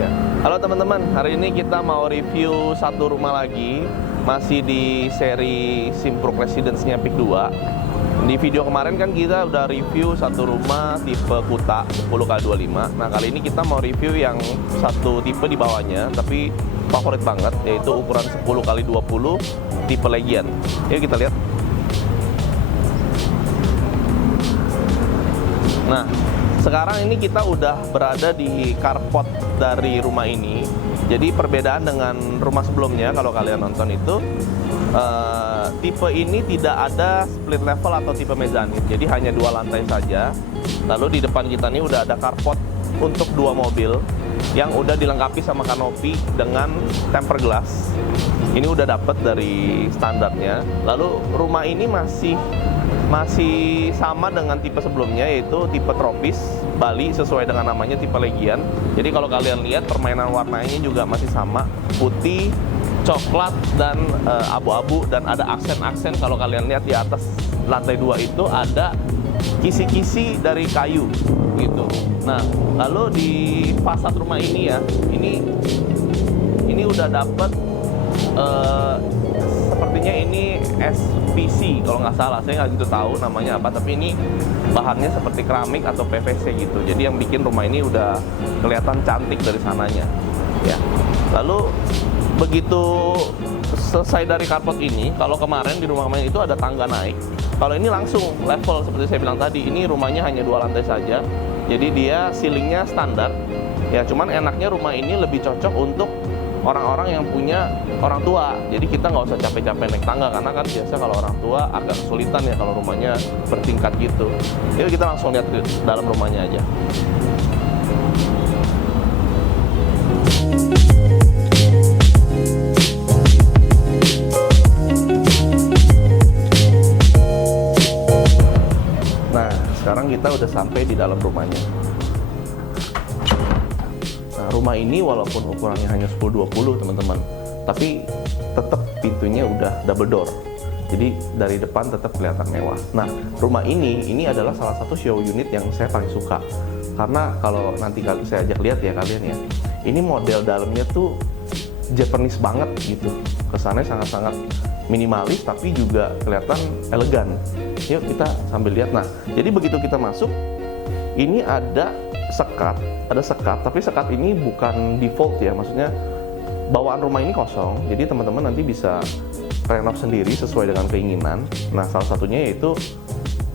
Ya. Halo teman-teman, hari ini kita mau review satu rumah lagi, masih di seri Simpruk Residence-nya Peak 2. Di video kemarin kan kita udah review satu rumah tipe Kuta 10x25. Nah, kali ini kita mau review yang satu tipe di bawahnya, tapi favorit banget, yaitu ukuran 10x20 tipe Legian. Yuk kita lihat. Nah, sekarang ini kita udah berada di carport dari rumah ini. Jadi perbedaan dengan rumah sebelumnya, kalau kalian nonton itu, tipe ini tidak ada split level atau tipe mezzanine. Jadi hanya 2 lantai saja. Lalu di depan kita ini udah ada carport untuk 2 mobil yang udah dilengkapi sama kanopi dengan tempered glass. Ini udah dapet dari standarnya. Lalu rumah ini masih sama dengan tipe sebelumnya, yaitu tipe tropis Bali sesuai dengan namanya, tipe Legian. Jadi kalau kalian lihat permainan warnanya juga masih sama, putih, coklat, dan abu-abu, dan ada aksen-aksen. Kalau kalian lihat di atas lantai 2 itu ada kisi-kisi dari kayu gitu. Nah, lalu di fasad rumah ini ya, ini udah dapet sepertinya ini SPC kalau nggak salah, saya nggak gitu tahu namanya apa, tapi ini bahannya seperti keramik atau PVC gitu. Jadi yang bikin rumah ini udah kelihatan cantik dari sananya ya. Lalu begitu selesai dari carport ini, kalau kemarin di rumah kemarin itu ada tangga naik, kalau ini langsung level seperti saya bilang tadi. Ini rumahnya hanya 2 lantai saja, jadi dia ceilingnya standar ya. Cuman enaknya rumah ini lebih cocok untuk orang-orang yang punya orang tua. Jadi kita nggak usah capek-capek naik tangga, karena kan biasa kalau orang tua agak kesulitan ya kalau rumahnya bertingkat gitu. Jadi kita langsung lihat ke dalam rumahnya aja. Nah, sekarang kita udah sampai di dalam rumahnya. Rumah ini walaupun ukurannya hanya 10x20 teman-teman, tapi tetap pintunya udah double door. Jadi dari depan tetap kelihatan mewah. Nah, rumah ini adalah salah satu show unit yang saya paling suka. Karena kalau nanti saya ajak lihat ya kalian ya, ini model dalamnya tuh Japanese banget gitu. Kesannya sangat-sangat minimalis tapi juga kelihatan elegan. Yuk kita sambil lihat. Nah, jadi begitu kita masuk, ini ada sekat, tapi sekat ini bukan default ya, maksudnya bawaan rumah ini kosong, jadi teman-teman nanti bisa renov sendiri sesuai dengan keinginan. Nah, salah satunya yaitu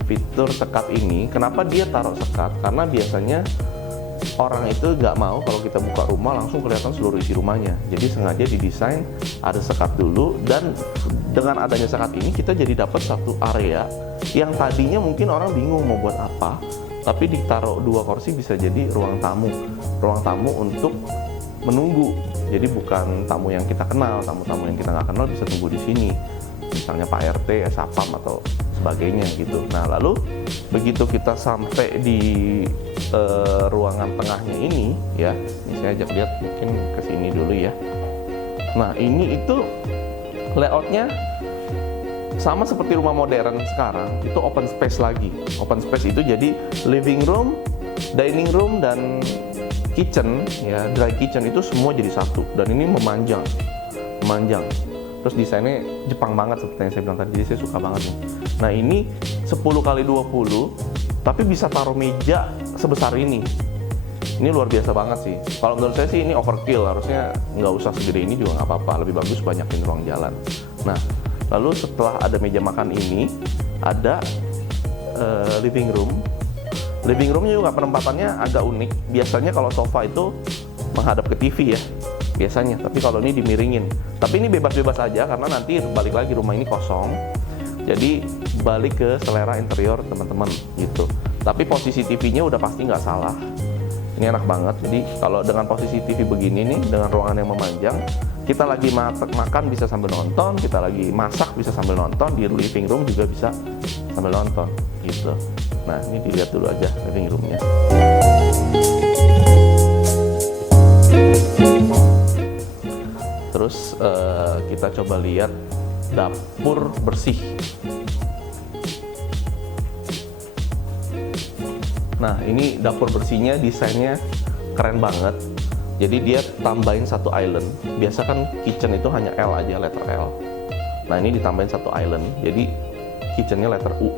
fitur sekat ini. Kenapa dia taruh sekat? Karena biasanya orang itu nggak mau kalau kita buka rumah langsung kelihatan seluruh isi rumahnya, jadi sengaja didesain ada sekat dulu. Dan dengan adanya sekat ini kita jadi dapat satu area yang tadinya mungkin orang bingung mau buat apa, tapi ditaruh 2 kursi bisa jadi ruang tamu untuk menunggu. Jadi bukan tamu yang kita kenal, tamu-tamu yang kita nggak kenal bisa tunggu di sini, misalnya Pak RT, Sapam atau sebagainya gitu. Nah, lalu begitu kita sampai di ruangan tengahnya ini ya, ini saya ajak lihat mungkin ke sini dulu ya. Nah, ini itu layoutnya sama seperti rumah modern sekarang, itu open space lagi. Open space itu jadi living room, dining room, dan kitchen ya, dry kitchen itu semua jadi satu. Dan ini memanjang. Terus desainnya Jepang banget seperti yang saya bilang tadi, jadi saya suka banget nih. Nah, ini 10x20, tapi bisa taruh meja sebesar ini. Ini luar biasa banget sih. Kalau menurut saya sih ini overkill, harusnya nggak usah segede ini juga nggak apa-apa. Lebih bagus banyakin ruang jalan. Nah, lalu setelah ada meja makan ini, ada living room. Living roomnya juga penempatannya agak unik. Biasanya kalau sofa itu menghadap ke TV ya, biasanya. Tapi kalau ini dimiringin. Tapi ini bebas-bebas aja, karena nanti balik lagi rumah ini kosong. Jadi balik ke selera interior teman-teman gitu. Tapi posisi TV-nya udah pasti nggak salah. Ini enak banget. Jadi kalau dengan posisi TV begini nih, dengan ruangan yang memanjang, kita lagi makan bisa sambil nonton, kita lagi masak bisa sambil nonton, di living room juga bisa sambil nonton gitu. Nah, ini dilihat dulu aja living roomnya. Terus kita coba lihat dapur bersih. Nah, ini dapur bersihnya desainnya keren banget. Jadi dia tambahin satu island. Biasa kan kitchen itu hanya L aja, letter L. Nah ini ditambahin satu island, jadi kitchennya letter U.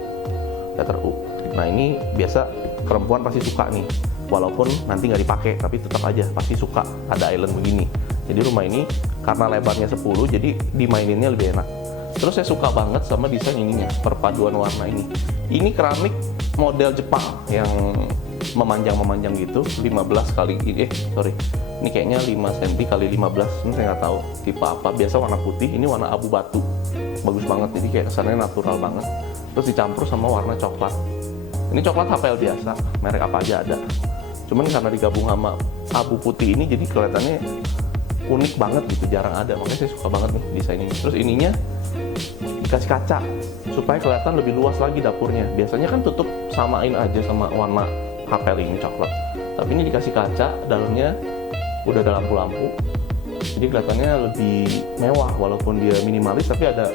Nah ini biasa perempuan pasti suka nih, walaupun nanti nggak dipakai, tapi tetap aja pasti suka ada island begini. Jadi rumah ini karena lebarnya 10, jadi dimaininnya lebih enak. Terus saya suka banget sama desain ininya, perpaduan warna ini. Ini keramik model Jepang yang memanjang gitu, 15 kali ini kayaknya 5 cm kali 15, ini saya nggak tahu tipe apa. Biasa warna putih, ini warna abu batu, bagus banget, jadi kayak kesannya natural banget. Terus dicampur sama warna coklat. Ini coklat HPL biasa, merek apa aja ada. Cuman karena digabung sama abu putih ini, jadi kelihatannya unik banget gitu, jarang ada. Makanya saya suka banget nih desain ini. Terus ininya dikasih kaca supaya kelihatan lebih luas lagi dapurnya. Biasanya kan tutup samain aja sama warna HPL ini coklat, tapi ini dikasih kaca, dalamnya udah ada lampu-lampu, jadi kelihatannya lebih mewah walaupun dia minimalis, tapi ada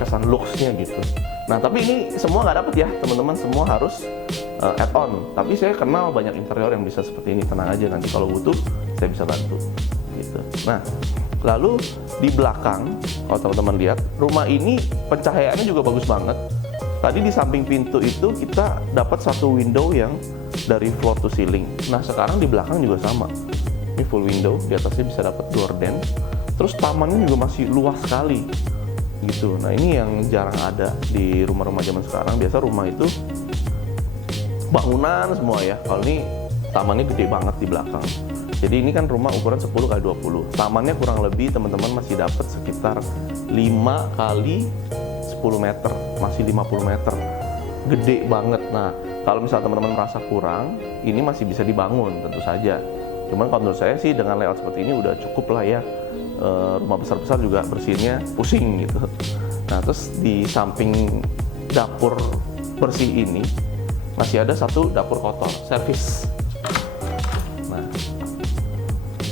kesan looks-nya gitu. Nah tapi ini semua nggak dapet ya teman-teman, semua harus add-on. Tapi saya kenal banyak interior yang bisa seperti ini, tenang aja, nanti kalau butuh saya bisa bantu gitu. Nah lalu di belakang, kalau teman-teman lihat, rumah ini pencahayaannya juga bagus banget. Tadi di samping pintu itu kita dapat satu window yang dari floor to ceiling. Nah sekarang di belakang juga sama. Ini full window, di atasnya bisa dapat gorden. Terus tamannya juga masih luas sekali gitu. Nah ini yang jarang ada di rumah-rumah zaman sekarang. Biasa rumah itu bangunan semua ya. Kalau ini tamannya gede banget di belakang. Jadi ini kan rumah ukuran 10 x 20. Tamannya kurang lebih teman-teman masih dapat sekitar 5 x 10 meter, masih 50 meter, gede banget. Nah kalau misalnya teman-teman merasa kurang, ini masih bisa dibangun tentu saja. Cuman kalau menurut saya sih dengan layout seperti ini udah cukup lah ya. Rumah besar-besar juga bersihnya pusing gitu. Nah terus di samping dapur bersih ini masih ada satu dapur kotor, servis. Nah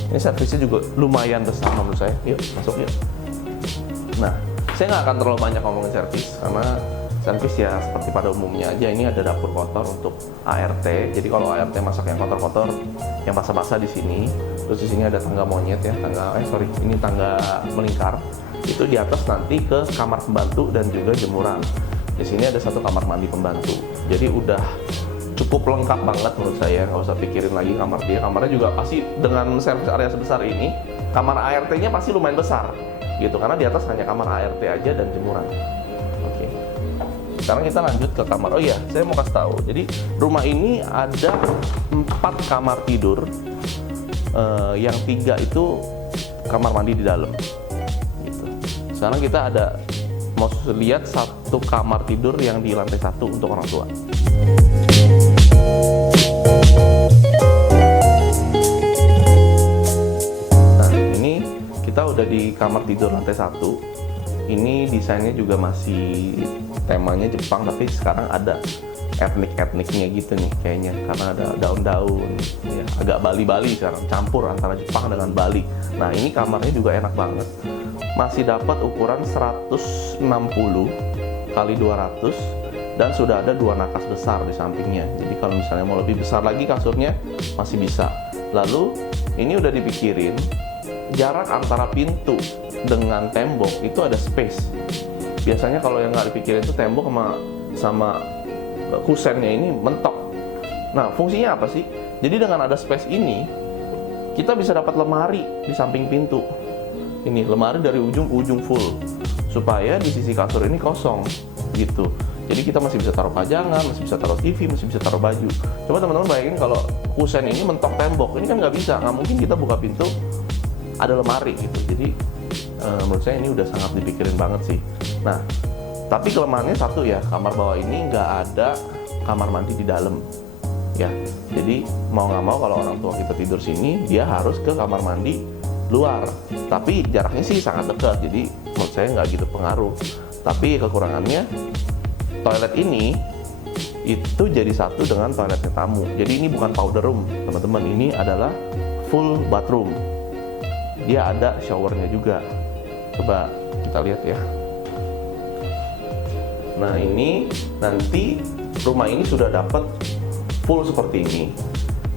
ini servisnya juga lumayan besar menurut saya. Yuk masuk yuk. Nah saya nggak akan terlalu banyak ngomongin servis, karena servis ya seperti pada umumnya aja. Ini ada dapur kotor untuk ART. Jadi kalau ART masak yang kotor-kotor, yang basah-basah di sini. Terus di sini ada tangga monyet ya, ini tangga melingkar. Itu di atas nanti ke kamar pembantu dan juga jemuran. Di sini ada satu kamar mandi pembantu. Jadi udah cukup lengkap banget menurut saya. Nggak usah pikirin lagi kamar dia. Kamarnya juga pasti dengan servis area sebesar ini, kamar ART-nya pasti lumayan besar gitu, karena di atas hanya kamar ART aja dan jemuran. Oke. Sekarang kita lanjut ke kamar. Oh iya, saya mau kasih tahu. Jadi rumah ini ada 4 kamar tidur, yang 3 itu kamar mandi di dalam. Gitu. Sekarang kita mau lihat satu kamar tidur yang di lantai 1 untuk orang tua. Kita udah di kamar tidur lantai 1. Ini desainnya juga masih temanya Jepang, tapi sekarang ada etniknya gitu nih kayaknya, karena ada daun-daun ya, agak Bali sekarang, campur antara Jepang dengan Bali. Nah ini kamarnya juga enak banget, masih dapat ukuran 160 kali 200 dan sudah ada 2 nakas besar di sampingnya. Jadi kalau misalnya mau lebih besar lagi kasurnya masih bisa. Lalu ini udah dipikirin jarak antara pintu dengan tembok itu ada space. Biasanya kalau yang nggak dipikirin itu tembok sama kusennya ini mentok. Nah fungsinya apa sih? Jadi dengan ada space ini kita bisa dapat lemari di samping pintu. Ini lemari dari ujung ke ujung full, supaya di sisi kasur ini kosong gitu. Jadi kita masih bisa taruh pajangan, masih bisa taruh TV, masih bisa taruh baju. Coba teman-teman bayangin kalau kusen ini mentok tembok, ini kan nggak bisa, nggak mungkin kita buka pintu ada lemari gitu. Jadi menurut saya ini udah sangat dipikirin banget sih. Nah tapi kelemahannya satu ya, kamar bawah ini nggak ada kamar mandi di dalam ya. Jadi mau nggak mau kalau orang tua kita tidur sini, dia harus ke kamar mandi luar. Tapi jaraknya sih sangat dekat, jadi menurut saya nggak gitu pengaruh. Tapi kekurangannya, toilet ini itu jadi satu dengan toiletnya tamu. Jadi ini bukan powder room teman-teman, ini adalah full bathroom. Dia ada showernya juga. Coba kita lihat ya. Nah ini nanti rumah ini sudah dapat full seperti ini.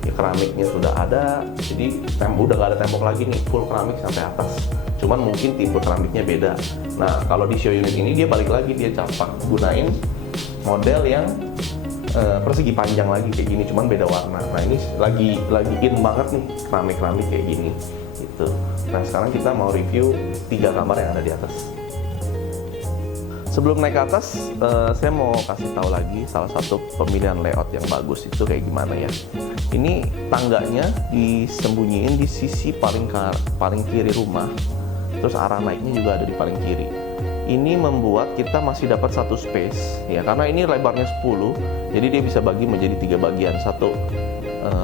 Ya, keramiknya sudah ada, jadi udah nggak ada tembok lagi nih, full keramik sampai atas. Cuman mungkin tipe keramiknya beda. Nah, kalau di show unit ini dia balik lagi, dia capak gunain model yang persegi panjang lagi kayak gini, cuman beda warna. Nah, ini lagi in banget nih keramik kayak gini gitu. Nah, sekarang kita mau review 3 kamar yang ada di atas. Sebelum naik ke atas, saya mau kasih tahu lagi salah satu pemilihan layout yang bagus itu kayak gimana ya. Ini tangganya disembunyiin di sisi paling kiri rumah, terus arah naiknya juga ada di paling kiri. Ini membuat kita masih dapat satu space ya, karena ini lebarnya 10, jadi dia bisa bagi menjadi 3 bagian. Satu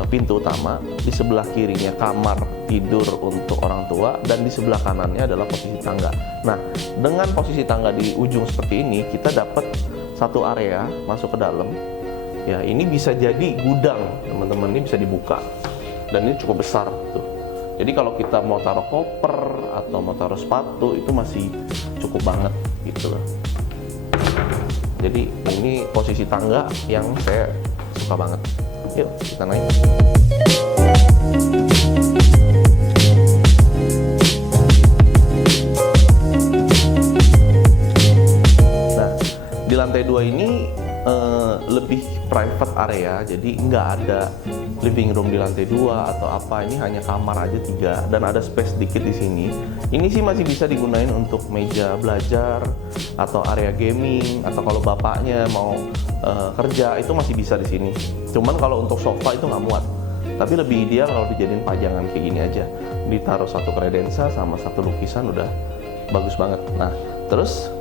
pintu utama, di sebelah kirinya kamar tidur untuk orang tua, dan di sebelah kanannya adalah posisi tangga. Nah, dengan posisi tangga di ujung seperti ini, kita dapat satu area masuk ke dalam. Ya, ini bisa jadi gudang, teman-teman. Ini bisa dibuka, dan ini cukup besar tuh. Jadi kalau kita mau taruh koper atau mau taruh sepatu itu masih cukup banget gitu loh. Jadi ini posisi tangga yang saya suka banget. Yuk kita naik. Nah, di lantai 2 ini lebih private area, jadi nggak ada living room di lantai 2 atau apa. Ini hanya kamar aja 3 dan ada space sedikit di sini. Ini sih masih bisa digunain untuk meja belajar atau area gaming, atau kalau bapaknya mau kerja itu masih bisa di sini. Cuman kalau untuk sofa itu nggak muat. Tapi lebih ideal kalau dijadiin pajangan kayak gini aja. Ditaruh satu kredensa sama satu lukisan udah bagus banget. Nah, terus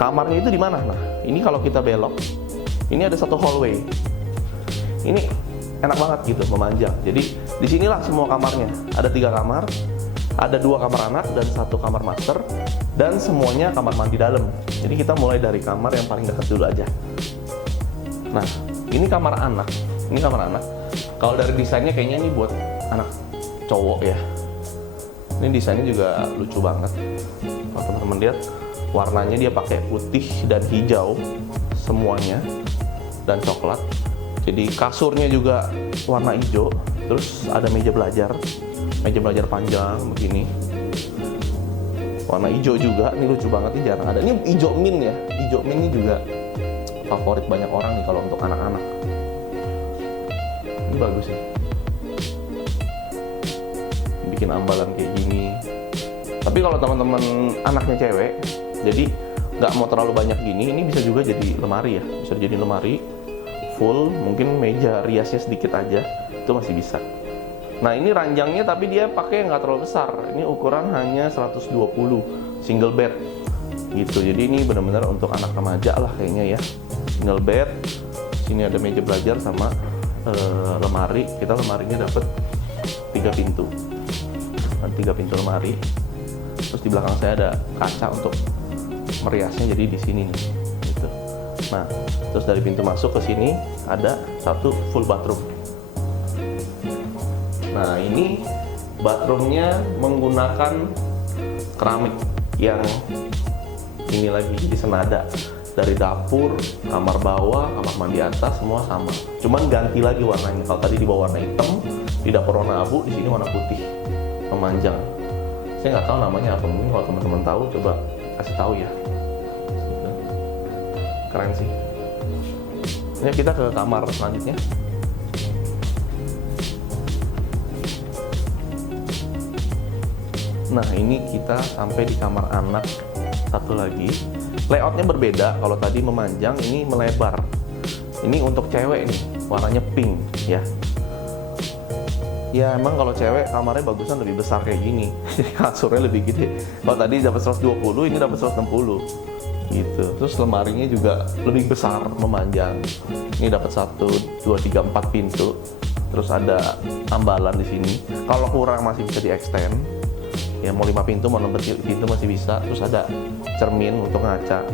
kamarnya itu di mana? Nah, ini kalau kita belok, ini ada satu hallway. Ini enak banget gitu, memanjang. Jadi disinilah semua kamarnya. Ada 3 kamar, ada 2 kamar anak dan 1 kamar master, dan semuanya kamar mandi dalam. Jadi kita mulai dari kamar yang paling dekat dulu aja. Nah, ini kamar anak. Ini kamar anak. Kalau dari desainnya kayaknya ini buat anak cowok ya. Ini desainnya juga lucu banget. Kalau teman-teman lihat, warnanya dia pakai putih dan hijau semuanya, dan coklat. Jadi kasurnya juga warna hijau. Terus ada meja belajar panjang begini, warna hijau juga. Ini lucu banget, ini jarang ada. Ini hijau mint ya. Hijau mint ini juga favorit banyak orang nih kalau untuk anak-anak. Ini bagus ya, bikin ambalan kayak gini. Tapi kalau teman-teman anaknya cewek, jadi nggak mau terlalu banyak gini, ini bisa juga jadi lemari ya. Bisa jadi lemari full, mungkin meja riasnya sedikit aja, itu masih bisa. Nah, ini ranjangnya tapi dia pakai nggak terlalu besar. Ini ukuran hanya 120 single bed gitu. Jadi ini benar-benar untuk anak remaja lah kayaknya ya. Single bed. Sini ada meja belajar sama lemari. Kita lemarinya dapat 3 pintu. 3 pintu lemari. Terus di belakang saya ada kaca untuk meriasnya, jadi di sini nih. Gitu. Nah, terus dari pintu masuk ke sini ada satu full bathroom. Nah, ini bathroomnya menggunakan keramik yang ini lagi jadi senada. Dari dapur, kamar bawah, kamar mandi atas semua sama. Cuman ganti lagi warnanya. Kalau tadi di bawah warna hitam, di dapur warna abu, di sini warna putih memanjang. Saya nggak tahu namanya apa, mungkin kalau teman-teman tahu coba kasih tahu ya. Keren sih. Ini kita ke kamar selanjutnya. Nah, ini kita sampai di kamar anak satu lagi. Layoutnya berbeda. Kalau tadi memanjang, ini melebar. Ini untuk cewek nih, warnanya pink ya. Ya emang kalau cewek kamarnya bagusan lebih besar kayak gini. Jadi kasurnya lebih gede. Kalau tadi dapat 120, ini dapat 160 gitu. Terus lemarinya juga lebih besar, memanjang. Ini dapat 1, 2, 3, 4 pintu. Terus ada ambalan di sini. Kalau kurang masih bisa di-extend. Ya mau 5 pintu, mau 6 pintu masih bisa. Terus ada cermin untuk ngaca.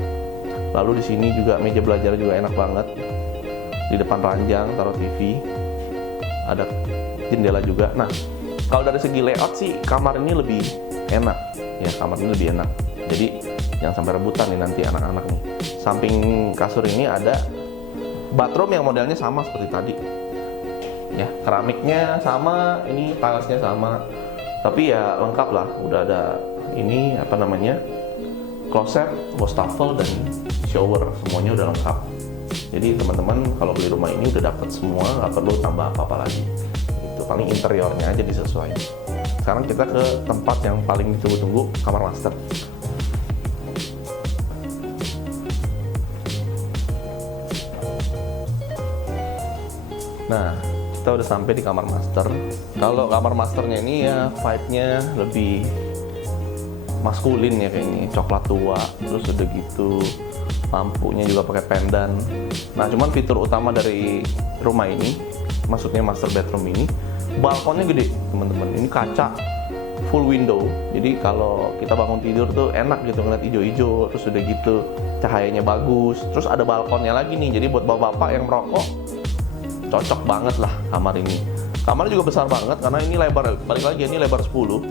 Lalu di sini juga meja belajar juga enak banget. Di depan ranjang taruh TV. Ada jendela juga. Nah, kalau dari segi layout sih kamar ini lebih enak. Ya, kamar ini lebih enak. Jadi jangan sampai rebutan nih nanti anak-anak nih. Samping kasur ini ada bathroom yang modelnya sama seperti tadi. ya. Keramiknya sama, ini tilesnya sama, tapi ya lengkap lah. Udah ada ini apa namanya, kloset, wastafel, dan shower, semuanya udah lengkap. Jadi teman-teman kalau beli rumah ini udah dapat semua, nggak perlu tambah apa-apa lagi. Itu paling interiornya aja disesuaikan. Sekarang kita ke tempat yang paling ditunggu-tunggu, kamar master. Nah, kita udah sampai di kamar master. Kalau kamar masternya ini ya vibe-nya lebih maskulin ya kayaknya, coklat tua, terus udah gitu lampunya juga pakai pendan. Nah, cuman fitur utama dari rumah ini, maksudnya master bedroom ini, balkonnya gede teman-teman. Ini kaca full window, jadi kalau kita bangun tidur tuh enak gitu ngeliat hijau-hijau, terus udah gitu cahayanya bagus, terus ada balkonnya lagi nih, jadi buat bapak-bapak yang merokok cocok banget lah kamar ini. Kamarnya juga besar banget karena ini lebar, balik lagi ini lebar 10,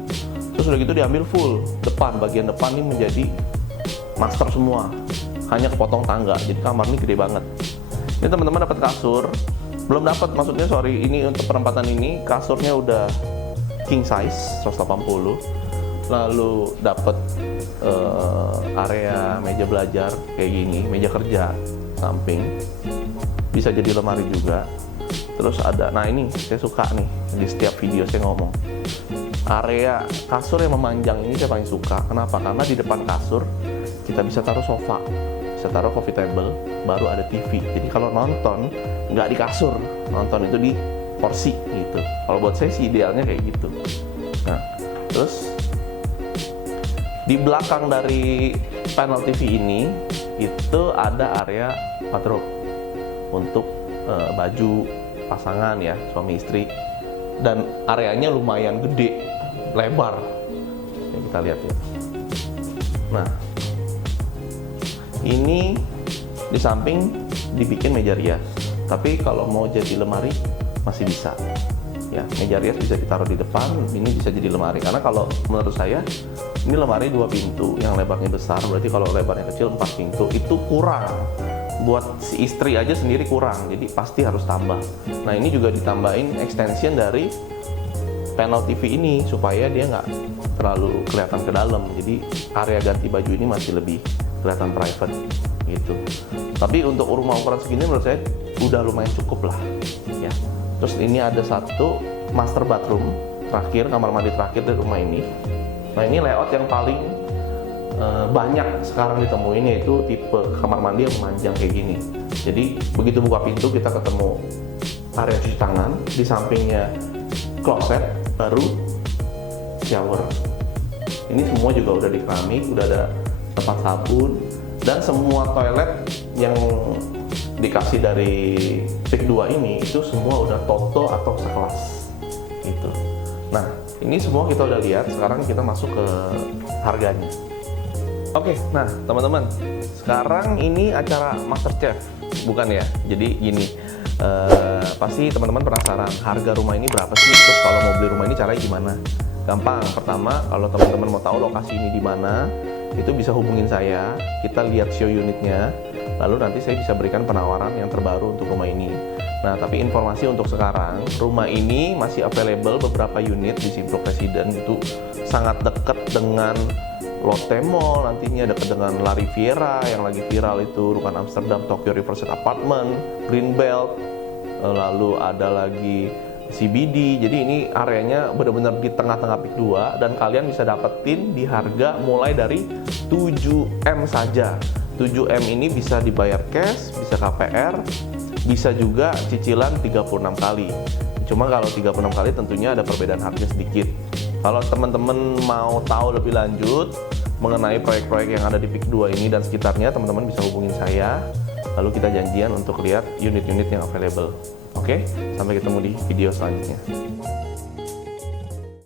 terus udah gitu diambil full depan, bagian depan ini menjadi master semua, hanya kepotong tangga, jadi kamar ini gede banget. Ini teman-teman dapat kasur, belum dapat, maksudnya sorry, ini untuk penempatan ini kasurnya udah king size 180, lalu dapat area meja belajar kayak gini, meja kerja samping, bisa jadi lemari juga. Terus ada, nah ini saya suka nih, di setiap video saya ngomong, area kasur yang memanjang ini saya paling suka. Kenapa? Karena di depan kasur kita bisa taruh sofa, bisa taruh coffee table, baru ada TV. Jadi kalau nonton nggak di kasur, nonton itu di kursi gitu. Kalau buat saya sih idealnya kayak gitu. Nah, terus di belakang dari panel TV ini itu ada area wardrobe untuk baju pasangan ya, suami istri, dan areanya lumayan gede, lebar ya, kita lihat ya. Nah, ini di samping dibikin meja rias, tapi kalau mau jadi lemari masih bisa ya. Meja rias bisa ditaruh di depan, ini bisa jadi lemari, karena kalau menurut saya ini lemari 2 pintu yang lebarnya besar, berarti kalau lebarnya kecil 4 pintu itu kurang. Buat si istri aja sendiri kurang, jadi pasti harus tambah. Nah, ini juga ditambahin extension dari panel TV ini supaya dia nggak terlalu kelihatan ke dalam, jadi area ganti baju ini masih lebih kelihatan private gitu. Tapi untuk rumah ukuran segini menurut saya udah lumayan cukup lah ya. Terus ini ada satu master bathroom terakhir, kamar mandi terakhir dari rumah ini. Nah, ini layout yang paling banyak sekarang ditemuin, yaitu tipe kamar mandi yang memanjang kayak gini. Jadi begitu buka pintu kita ketemu area cuci tangan, di sampingnya kloset, baru shower. Ini semua juga udah di keramik, udah ada tempat sabun, dan semua toilet yang dikasih dari Peak 2 ini itu semua udah Toto atau sekelas gitu. Nah, ini semua kita udah lihat, sekarang kita masuk ke harganya. Oke, nah teman-teman, sekarang ini acara MasterChef, bukan ya? Jadi gini, pasti teman-teman penasaran harga rumah ini berapa sih? Terus kalau mau beli rumah ini caranya gimana? Gampang. Pertama, kalau teman-teman mau tahu lokasi ini di mana, itu bisa hubungin saya. Kita lihat show unitnya, lalu nanti saya bisa berikan penawaran yang terbaru untuk rumah ini. Nah, tapi informasi untuk sekarang, rumah ini masih available beberapa unit di Simpruk Residen, itu sangat dekat dengan Lotte Mall, nantinya dekat dengan La Riviera yang lagi viral itu, Rukan Amsterdam, Tokyo Riverside Apartment, Greenbelt, lalu ada lagi CBD. Jadi ini areanya benar-benar di tengah-tengah Peak 2, dan kalian bisa dapetin di harga mulai dari 7M saja. 7M ini bisa dibayar cash, bisa KPR, bisa juga cicilan 36 kali. Cuma kalau 36 kali tentunya ada perbedaan harga sedikit. Kalau teman-teman mau tahu lebih lanjut mengenai proyek-proyek yang ada di Peak 2 ini dan sekitarnya, teman-teman bisa hubungin saya. Lalu kita janjian untuk lihat unit-unit yang available. Oke, sampai ketemu di video selanjutnya.